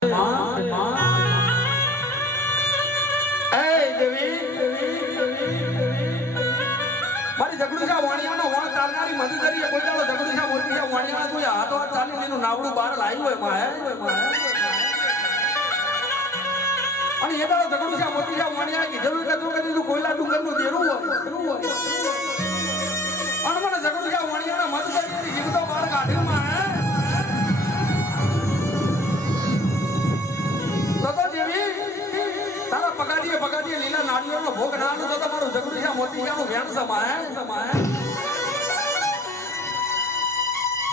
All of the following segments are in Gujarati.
નાવડું બહાર લાવ્યું હોય અને એ દાડો ઝઘડું છે મોતી છે વાણિયા કીધેલું કે તું કોયલા ડુંગર નું દેરું હોય અને મને ઝઘડું છે વાણિયાના મત કરી જીવતો બહાર કાઢ્યું તો દેવી તારા પગાડીએ લીલા નાળીઓનો ભોગ નાનો તો તમારું ઝઘડું છે મોતી છે નું વેણ સમાય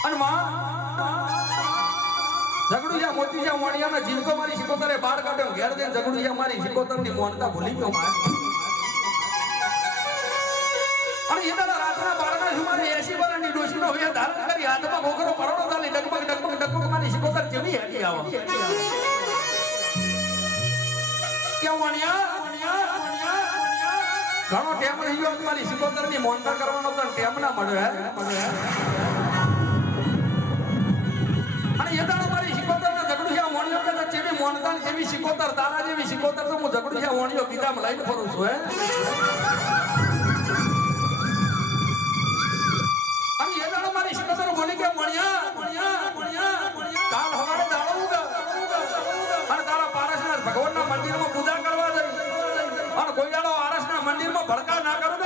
અને માં ઝઘડું છે મોતી છે વાણિયાના જીવતો મારી શિકોતરે બહાર કાઢ્યો ઘેર દે ઝઘડું છે મારી શિકોતર ની મોનતા ભૂલી ગયો માં અને એના રાતના બાળકા સુમારે 80 વર્ષની ડોશીનો વેહ ધારણ કરી હાથમાં ઘોઘરો પરોડો ચાલી ડગમગ મારી શિકોતર જેવી હેઠી આવો ક્યાં વાણિયા ઘણો ટેમ રહી ગયો મારી શિકોતર ની મોનતા કરવાનો તો ટેમ ના મળ્યો અને એ દાડો મારી શિકોતર ને ઝઘડું છે વાણિયો કે જેવી મોનતા જેવી શિકોતર તારા જેવી શિકોતર તો હું ઝઘડું છે વાણિયો બીજામાં લઈને ફરું છું અને એ દાડો મારી શિકોતર બોલી કે કાલ હવારે દાડો ઉગા અને તારા પારસના ભગવાનના મંદિરમાં પૂજા કરવા જઈ અને કોઈ દાડો આરસના મંદિરમાં ભડકા ના કરો